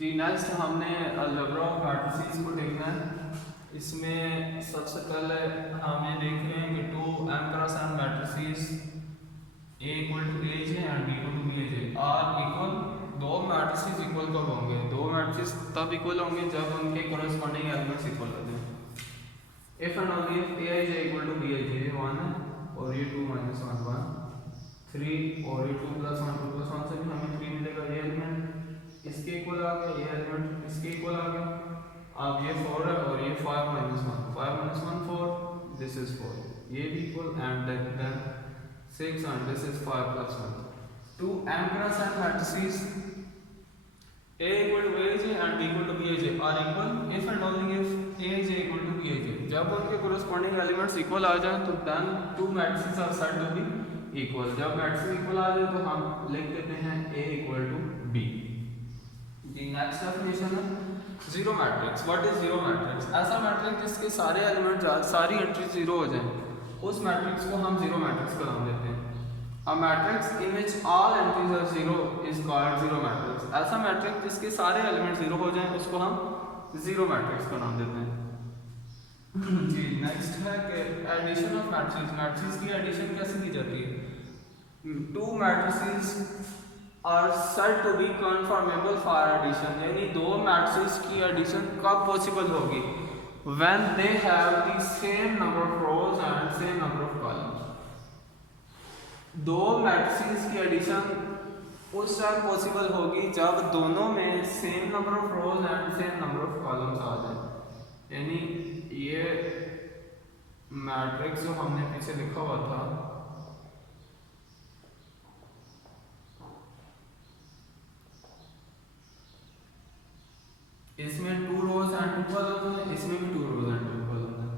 जी next हमने algebra of matrices को देखना है। इसमें सबसे पहले हम ये देख रहे हैं कि two m cross n matrices A equal to एज है and B equal to B एज है आर इक्वल। दो मैट्रिसेस इक्वल कब होंगे? दो मैट्रिसेस तब इक्वल होंगे जब उनके कोरस्पॉन्डिंग एलिमेंट्स इक्वल होते हैं। If and only if A is equal to B is 1 और ये 2 minus 1 1 3 और ये 2 plus 1 2 plus 1 से भी हमें 3 मिलेगा। ये एलिमेंट इसके इक्वल आ गया, ये एलिमेंट इसके इक्वल आ गया। अब ये 4 है और ये 5 minus 1 5 minus 1 4, दिस इज 4, ये भी equal and then 6 and this is 5 plus 1। Two m cross n matrices A equal to A j and B equal to B j are equal if and only if A j equal to B j। जब उनके corresponding elements equal आ जाए तो then two matrices are said to be equal। जब matrices equal आ जाए तो हम लिख देते हैं A equal to B। जी नेक्स्ट डेफिनेशन है zero matrix. What is zero matrix? ऐसा मैट्रिक्स जिसके सारे एलिमेंट सारी एंट्री जीरो हो जाए, उस मैट्रिक्स को हम जीरो मैट्रिक्स का नाम देते हैं। A matrix in which all entries are zero is called zero matrix। ऐसा मैट्रिक्स जिसके सारे एलिमेंट जीरो हो जाएं उसको हम जीरो मैट्रिक्स का नाम देते हैं। जी नेक्स्ट है कि एडिशन ऑफ मैट्रिक्स। मैट्रिक्स की एडिशन कैसे की जाती है? Two matrices are said to be conformable for addition, यानी दो मैट्रिक्स की एडिशन कब पॉसिबल होगी? When they have the same number of rows and same number of columns. दो मैट्रिसेस की एडिशन उस टाइम पॉसिबल होगी जब दोनों में same number of rows and same number of columns आ जाए। यानी ये मैट्रिक्स जो हमने पीछे लिखा हुआ था, इसमें 2 रोज एंड 2 कॉलम्स हैं, इसमें भी 2 रोज एंड 2 कॉलम्स हैं,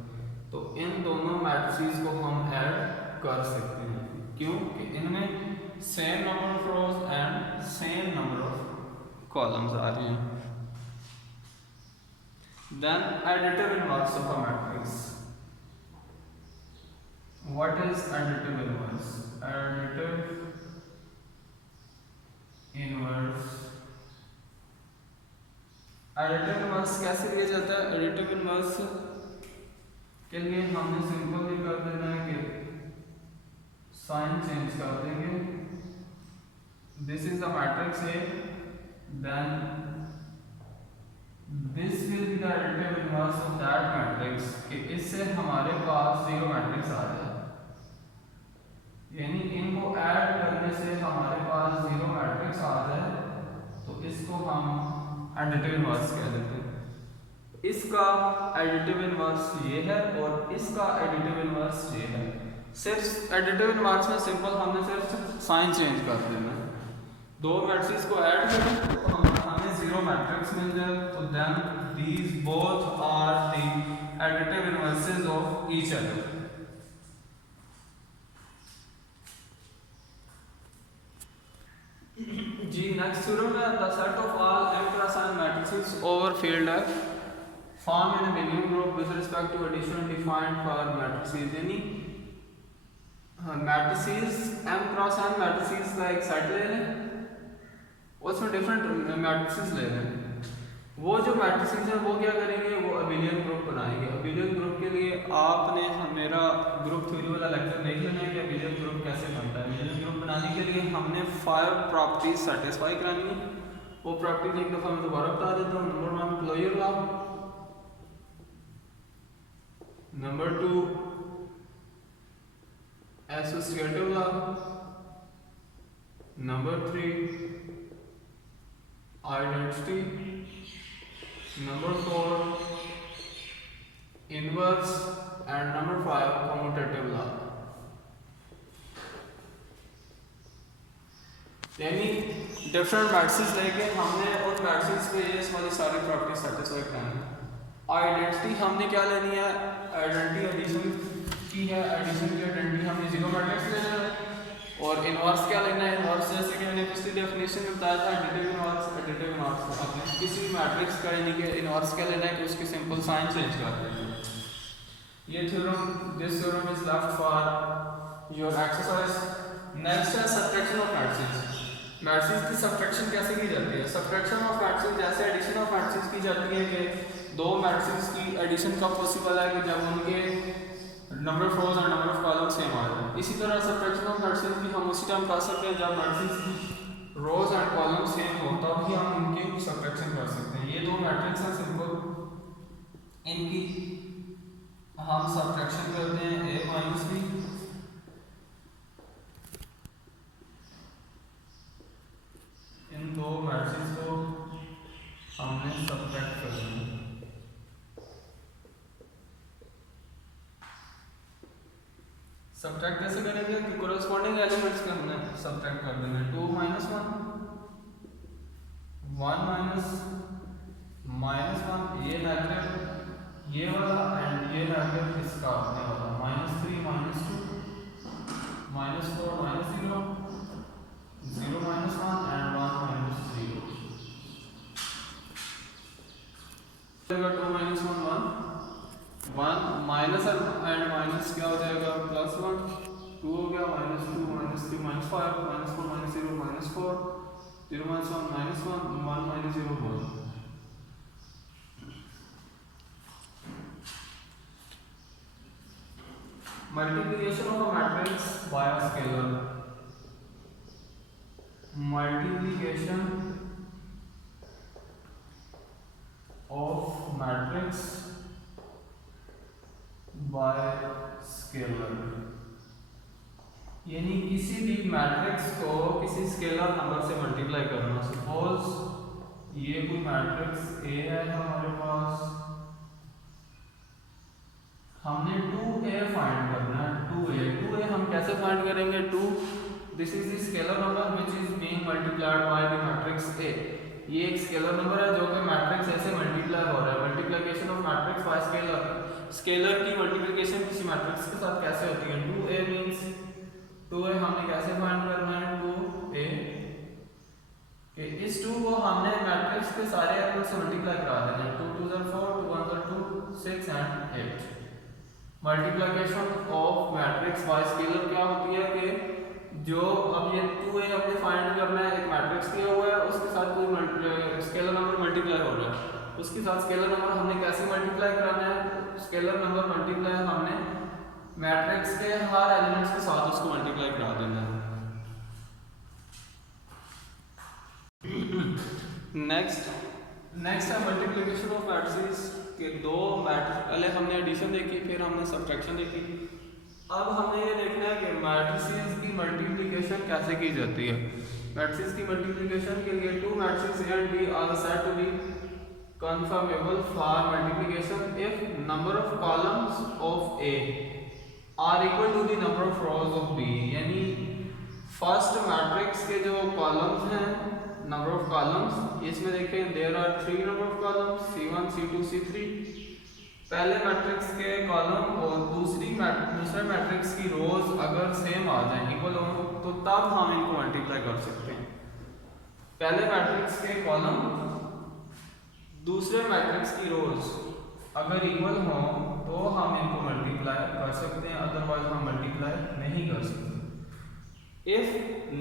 तो इन दोनों मैट्रिसेस को हम ऐड कर सकते हैं। क्यों? कि इनमें same number of rows and same number of columns आ रहे हैं। Then additive inverse of a matrix. What is additive inverse? Additive inverse, additive inverse कैसे लिया जाता है? एडिटिव इनवर्स के लिए हमने सिंपल ही कर देना है कि साइन चेंज कर देंगे। This is the matrix A, then this will be the additive inverse of that matrix, कि इससे हमारे पास जीरो मैट्रिक्स आ जाए। यानी इनको ऐड करने से हमारे पास जीरो मैट्रिक्स आ जाए, तो इसको हम एडिटिव इनवर्स कह देते हैं। इसका एडिटिव इनवर्स ये है और इसका एडिटिव इनवर्स ये है। सिर्फ एडिटिव इनवर्स में सिंपल हमने सिर्फ साइन चेंज कर देना है। दो मैट्रिक्स को ऐड करें तो हमें जीरो मैट्रिक्स मिल जाए, तो then these both are the additive inverses of each other. जी नेक्स्ट थ्योरम है the set of all m cross n matrices over field है form in a beginning group with respect to addition defined for matrices. यानी matrices m cross n matrices का एक set ले रहे हैं, उसमें डिफरेंट मैट्रिसेस ले रहे हैं। वो जो मैट्रिसेस हैं वो क्या करेंगे? वो अबिलियन ग्रुप बनाएंगे। अबिलियन ग्रुप के लिए आपने मेरा ग्रुप थ्योरी वाला लेक्चर देख लेना है कि अबिलियन ग्रुप कैसे बनता है। अबिलियन ग्रुप बनाने के लिए हमने 5 प्रॉपर्टीज सेटिस्फाई करानी है। वो प्रॉपर्टीज एक दफ़ा मैं दोबारा बता देता हूँ। Number 1 closure law, number 2 associative law, number 3 identity, number 4 inverse and number 5 commutative law. यानी डिफरेंट मैट्रिसेस लेके हमने उन मैट्रिसेस पे ये वाली सारी प्रॉपर्टी सेटिस्फाई करनी है। आइडेंटिटी हमने क्या लेनी है? आइडेंटिटी एडिशन की है। एडिशन की आइडेंटिटी हमने जीरो मैट्रिक्स लेना है। और इनवर्स क्या लेना है? इनवर्स जैसे कि मैंने पिछली डेफिनेशन में बताया था, एडिटिव इनवर्स। एडिटिव इनवर्स आपने किसी मैट्रिक्स का यानी कि इनवर्स क्या लेना है कि उसकी सिंपल साइन चेंज कर देना है। ये theorem, this theorem is left for your exercise. Next है सब्ट्रैक्शन ऑफ मैट्रिसेस। मैट्रिसेस की सब्ट्रैक्शन कैसे की जाती है? सब्ट्रैक्शन ऑफ मैट्रिसेस जैसे एडिशन ऑफ मैट्रिसेस की जाती है कि दो मैट्रिसेस की एडिशन कब पॉसिबल है कि जब उनके नंबर ऑफ रोज और नंबर ऑफ कॉलम सेम आ जाए। इसी तरह सब्ट्रैक्शन ऑफ मैट्रिसेस भी हम उसी टाइम कर सकते हैं जब मैट्रिसेस की रोज एंड कॉलम सेम हो, तब ही हम इनकी सब्ट्रैक्शन कर सकते हैं। ये दो मैट्रिक्स हैं सिंपल, इनकी हम सब्ट्रैक्शन करते हैं a माइनस बी। इन दो मैट्रिक्स को हमने सब्ट्रैक्ट कर दिया। सब्ट्रैक्ट कैसे करेंगे कि कोरस्पॉन्डिंग एलिमेंट्स के हमने सब्ट्रैक्ट कर देंगे। 2 माइनस 1, 1 माइनस माइनस 1, ये नेगेटिव ये वाला एंड ये नेगेटिव इसका अपने वाला, -3 -2 -4 -0 0 -1 and 1 -0। 2 minus 1 1 minus and minus क्या हो जाएगा +1, 2 हो गया, -2 -3 -5 -4 -0 -4 0 -1 -1 1 -0 1। Multiplication of a matrix by a scalar. Multiplication of matrix by scalar, यानी किसी भी मैट्रिक्स को किसी स्केलर नंबर से मल्टीप्लाई करना। सपोज ये कोई मैट्रिक्स A है हमारे पास, हमने 2a फाइंड करना है। 2a हम कैसे फाइंड करेंगे? 2 this is the scalar number which is being multiplied by the matrix A। ये एक स्केलर नंबर है जो कि मैट्रिक्स A से मल्टीप्लाई हो रहा है। Multiplication of matrix bye scalar, scalar की मल्टीप्लिकेशन किसी मैट्रिक्स के साथ कैसे होती है? 2a मींस 2a हमने कैसे फाइंड करना है? 2a कि इस 2 को हमने मैट्रिक्स के सारे एलिमेंट से मल्टीप्लाई करा देना है। 2 2 4 2 1 2 6 and 8। Multiplication of matrix bye scalar क्या होती है कि जो अब ये 2a हमने फाइंड करना है, एक मैट्रिक्स दिया हुआ है उसके साथ कोई स्केलर नंबर मल्टीप्लाई हो रहा है, उसके साथ स्केलर नंबर हमने कैसे मल्टीप्लाई कराना है? स्केलर नंबर मल्टीप्लाई हमने मैट्रिक्स के हर एलिमेंट्स के साथ उसको मल्टीप्लाई करा देना है। नेक्स्ट है मल्टीप्लिकेशन ऑफ मैट्रिसेस के दो मैट्रिक्स। पहले हमने एडिशन देखी, फिर हमने सब्ट्रैक्शन देखी। अब हमने ये देखना है कि मैट्रिसेस की मल्टीप्लिकेशन कैसे की जाती है। मैट्रिसेस की मल्टीप्लिकेशन के लिए 2 matrices A and B are said to be conformable for multiplication if number of columns of A are equal to the number of rows of B। यानी फर्स्ट मैट्रिक्स के जो कॉलम्स हैं, number of columns, इसमें देखें there are 3 number of columns C1 C2 C3। पहले matrix के column और दूसरे मैट्रिक्स की रोज अगर सेम आ जाए, इक्वल हो, तो तब हम इनको मल्टीप्लाई कर सकते हैं। पहले मैट्रिक्स के कॉलम दूसरे मैट्रिक्स की रोज अगर इक्वल हो तो हम इनको मल्टीप्लाई कर सकते हैं, अदरवाइज हम मल्टीप्लाई नहीं कर सकते। If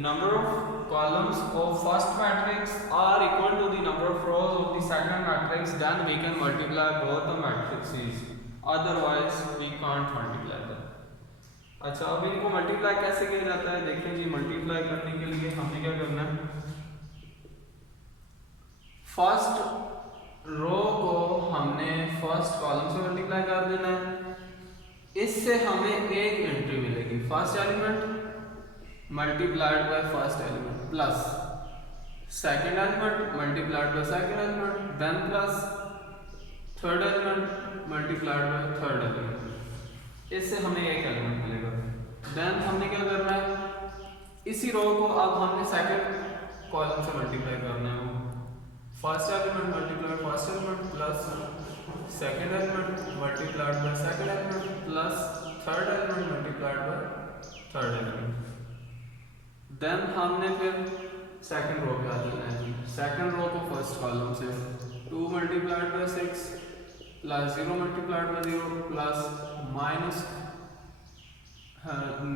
number of columns of first matrix are equal to the number of rows of the second matrix, then we can multiply both the matrices, otherwise we can't multiply them। अच्छा, अब इनको multiply कैसे किया जाता है देखें जी। Multiply करने के लिए हमने क्या करना है? फर्स्ट रो को हमने फर्स्ट कॉलम से मल्टीप्लाई कर देना है। इससे हमें एक एंट्री मिलेगी, first element multiplied by first element plus second element multiplied by second element, then plus third element multiplied by third element. इससे हमें एक एलिमेंट मिलेगा। देन हमने क्या करना है? इसी रो को अब हमने सेकंड कॉलम से मल्टीप्लाई करना है। First element multiplied first element plus second element multiplied by second element plus third element multiplied by third element. Then हमने फिर सेकंड रो पे आ जाना है। सेकंड रो को फर्स्ट कॉलम से 2 multiplied by 6 plus 0 multiplied by 0 plus minus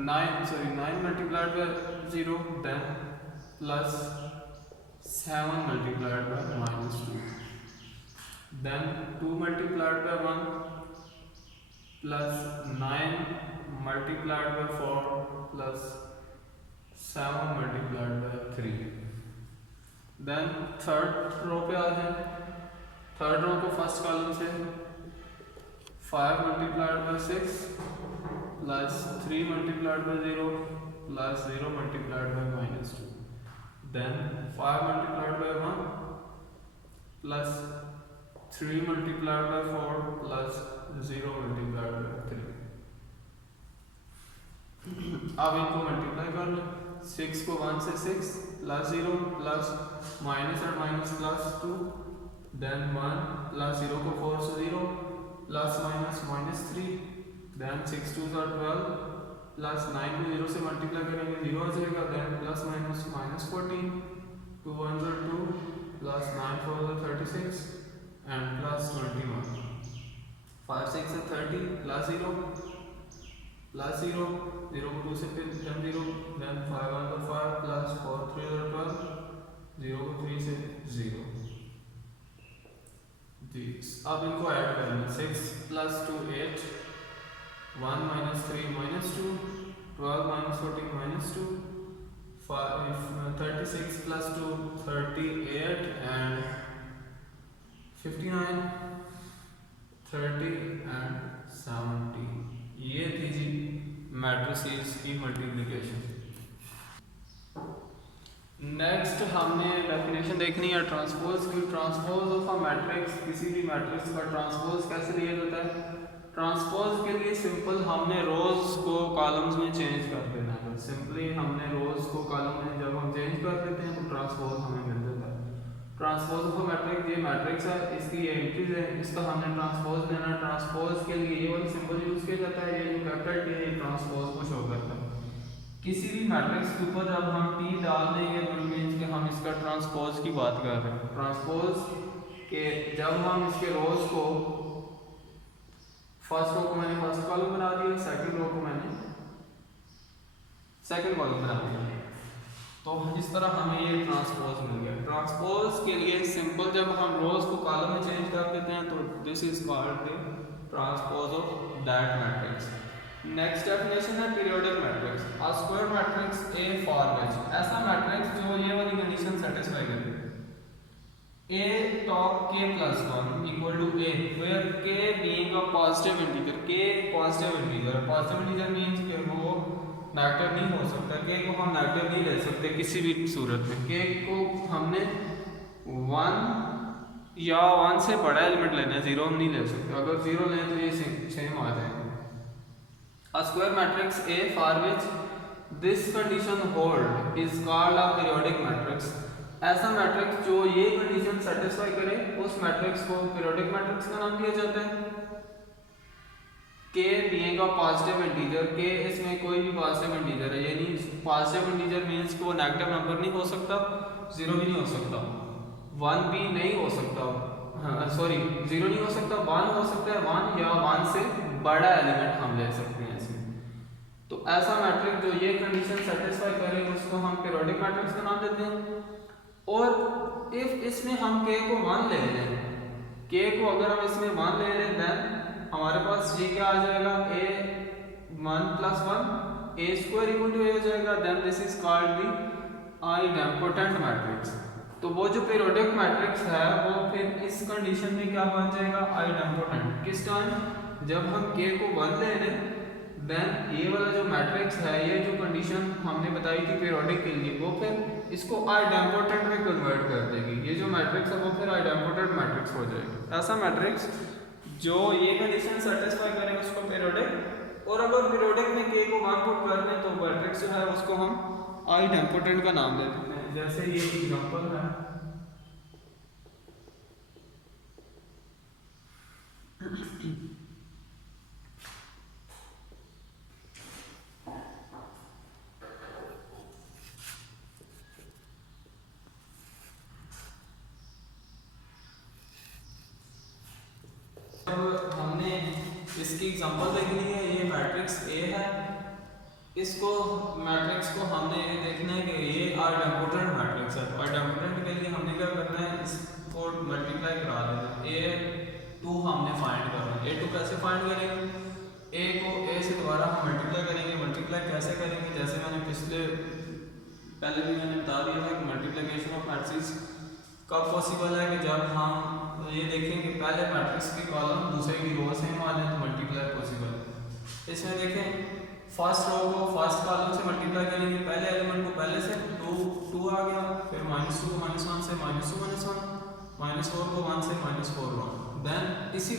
9 multiplied by 0, then plus 7 multiplied by minus 2, then 2 multiplied by 1 plus 9 multiplied by 4 plus 7 multiplied by 3. then third row पे आ जाए, third row को first column से 5 multiplied by 6 plus 3 multiplied by 0 plus 0 multiplied by minus 2, then 5 multiplied by 1 plus 3 multiplied by 4 plus 0 multiplied by 3. अब इनको multiply कर लो, 6 को 1 से 6 प्लस 0 प्लस माइनस और माइनस प्लस 2, देन 1 प्लस 0 को 4 से 0 plus minus minus 3, then 6 2 are 12 plus 9 को 0 से मल्टीप्लाई करेंगे 0 आ जाएगा, then plus minus minus 14, 2 1 are 2 plus 9 4 are 36 and plus 21, 5 6 are 30 plus 0 plus 0, 0 को 2 से फिर 0, देन 5 1 are 5 प्लस 4 3 are 12, 0 को 3 से 0 जी। अब इनको ऐड करना, 6 plus 2 8, 1 minus 3 minus 2, 12 minus 14 minus 2, 36 plus 2 38 and 59, 30 and 70। ये थी जी मैट्रिसेस की मल्टीप्लिकेशन। नेक्स्ट हमने डेफिनेशन देखनी है ट्रांसपोज की। ट्रांसपोज ऑफ अ मैट्रिक्स, किसी भी मैट्रिक्स का ट्रांसपोज कैसे लिया जाता है? ट्रांसपोज के लिए सिंपल हमने रोज को कॉलम्स में चेंज कर देना है। सिंपली हमने रोज को कॉलम में जब हम चेंज कर देते हैं तो ट्रांसपोज हमें मिल जाता है। ट्रांसपोज ऑफ अ मैट्रिक्स, ये मैट्रिक्स है, इसकी ये एंट्रीज है, इसका हमने ट्रांसपोज लेना है। ट्रांसपोज के लिए ये वाला सिंबल यूज किया जाता है, ये जो कैपिटल टी है ट्रांसपोज को शो करता है। किसी भी मैट्रिक्स के ऊपर जब हम टी डाल देंगे तो मीन्स कि हम इसका ट्रांसपोज की बात कर रहे हैं। ट्रांसपोज के जब हम इसके रोज को, फर्स्ट रो को मैंने फर्स्ट कॉलम बना दिया, सेकंड रो को मैंने सेकंड कॉलम बना दिया, तो इस तरह हमें ये ट्रांसपोज मिल गया। ट्रांसपोज के लिए सिंपल जब हम रोज को कॉलम में चेंज कर देते हैं तो this is called the transpose of that matrix. Next definition है periodic matrix. A square matrix A for which, ऐसा मैट्रिक्स जो ये वाली कंडीशन सेटिस्फाई करे, a top k plus 1 equal to a where k being a positive integer, k positive integer, positive integer means कि वो negative नहीं हो सकता, k को हम नेगेटिव नहीं ले सकते किसी भी सूरत में। k को हमने 1 या 1 से बड़ा एलिमेंट लेना है, 0 हम नहीं ले सकते। अगर 0 लें तो ये सेम आ जाएगा। A square matrix A for which this condition hold is called a periodic matrix। ऐसा मैट्रिक्स जो ये कंडीशन सेटिस्फाई करे उस मैट्रिक्स को पीरियोडिक मैट्रिक्स का नाम दिया जाता है। k being a positive integer, k इसमें कोई भी पॉजिटिव इंटीजर है, यानी पॉजिटिव इंटीजर मींस कि वो नेगेटिव नंबर नहीं हो सकता, 0 भी नहीं हो सकता, 1 भी नहीं हो सकता, सॉरी 0 नहीं हो सकता, 1 हो सकता है, 1 या 1 से बड़ा एलिमेंट हम ले सकते हैं इसमें। तो ऐसा मैट्रिक्स जो ये कंडीशन सेटिस्फाई करे उसको हम पीरियोडिक मैट्रिक्स का नाम देते हैं। और इफ इसमें हम k को 1 ले लें, k को अगर हम इसमें 1 ले लें देन हमारे पास ये क्या आ जाएगा, a 1 plus 1 a square equal to a हो जाएगा, then this is called the idempotent matrix. तो वो जो पीरियोडिक मैट्रिक्स है वो फिर इस कंडीशन में क्या बन जाएगा, आइडेम्पोटेंट। किस टाइम, जब हम k को 1 ले लें देन ये वाला जो मैट्रिक्स है, ये जो कंडीशन हमने बताई थी पीरियोडिक के लिए, वो फिर इसको आइडेम्पोटेंट में कन्वर्ट कर देगी। ये जो मैट्रिक्स है वो फिर आइडेम्पोटेंट मैट्रिक्स हो जाएगा। ऐसा मैट्रिक्स जो ये कंडीशन सेटिस्फाई करे उसको पीरियोडिक, और अगर पीरियोडिक में k को 1 पुट कर दें तो मैट्रिक्स जो है उसको हम आइडेम्पोटेंट का नाम दे देते हैं। जैसे ये एग्जांपल है, हमने इसकी एग्जांपल देखनी है। ये मैट्रिक्स A है, इसको मैट्रिक्स को हमने ये देखना है कि ये आइडेम्पोटेंट मैट्रिक्स है। आइडेम्पोटेंट के लिए हमने क्या करना है, इसको मल्टीप्लाई करा देना है। A2 हमने फाइंड करना है। A2 कैसे फाइंड करेंगे, A को A से दोबारा हम मल्टीप्लाई करेंगे। मल्टीप्लाई कैसे करेंगे, जैसे मैंने पहले भी मैंने बता दिया था कि मल्टीप्लिकेशन ऑफ मैट्रिक्स कब पॉसिबल है कि जब हम ये देखें कि पहले मैट्रिक्स के कॉलम दूसरे की रो सेम वाले हैं तो मल्टीप्लाई पॉसिबल है। इसमें देखें फर्स्ट रो को फर्स्ट कॉलम से मल्टीप्लाई करेंगे, पहले एलिमेंट को पहले से 2 आ गया, फिर -2 को -1 से -2 -1, -4 को 1 से -4 1, देन इसी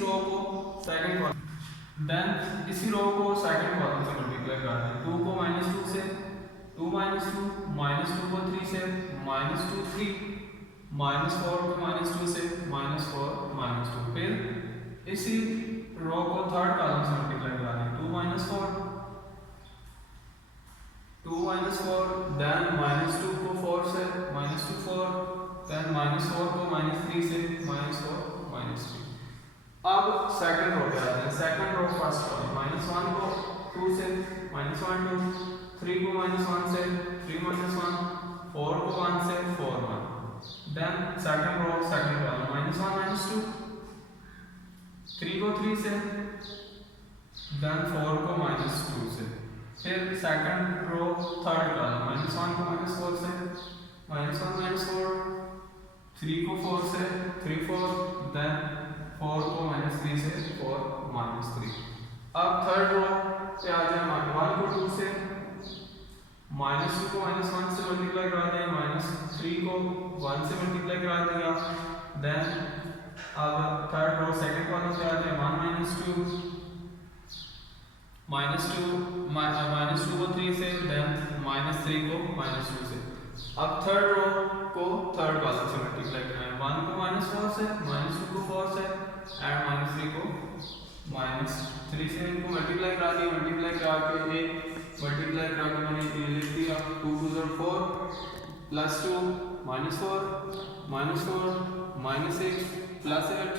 रो को सेकंड कॉलम से मल्टीप्लाई कर दें। 2 को -2 से 2 -2, -2 को 3 से -2 3, -4 को -2 से -4 -2, फिर इसी रो को थर्ड कॉलम से मल्टीप्लाई करा दें। 2 -4, देन -2 को 4 से -2 4, देन -4 को -3 से -4 -3। अब सेकंड रो पे आते हैं। सेकंड रो फर्स्ट रो -1 को 2 से -1 2, 3 को -1 से 3 -1, 4 को 1 से 4 1, then second row second column -1 -2, 3 को 3 से, देन 4 को -2 से, फिर सेकंड रो थर्ड कॉलम -1 को -4 से -1 -4, 3 को 4 से 3 4, देन 4 को -3 से 4 -3। अब थर्ड रो पे आ जाए। 1 को 2 से, -2 को -1 से मल्टीप्लाई करा दें, -3 को 1 से मल्टीप्लाई करा दिया, देन अब थर्ड रो सेकंड कॉलम पे आ जाए। 1 -2 को 3 से, देन -3 को -2 से। अब थर्ड रो को थर्ड कॉलम से मल्टीप्लाई करना है। 1 को -4 से, -2 को 4 से एंड -3 को -3 से इनको मल्टीप्लाई करा दिया। मल्टीप्लाई करा के मैंने ये लिख दिया। 2 2 4 +2 -4 -4 -6 +8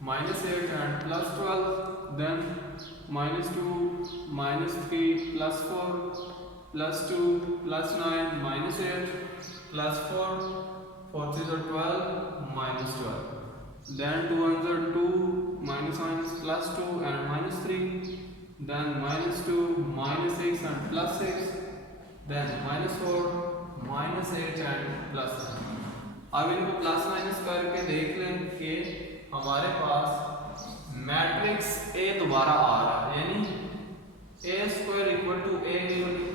-8 and +12, then -2 -3 +4 +2 +9 -8 +4 4 3 are 12 -12, then 2 1s are 2 -1 +2 and -3, then -2 -6 and +6, then -4 -8 and +9। अब इनको प्लस माइनस करके देख लें कि हमारे पास मैट्रिक्स A दोबारा आ रहा है, यानी A² = A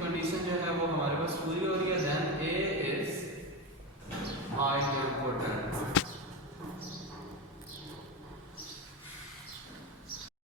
कंडीशन जो है वो हमारे पास पूरी हो रही है। Then A is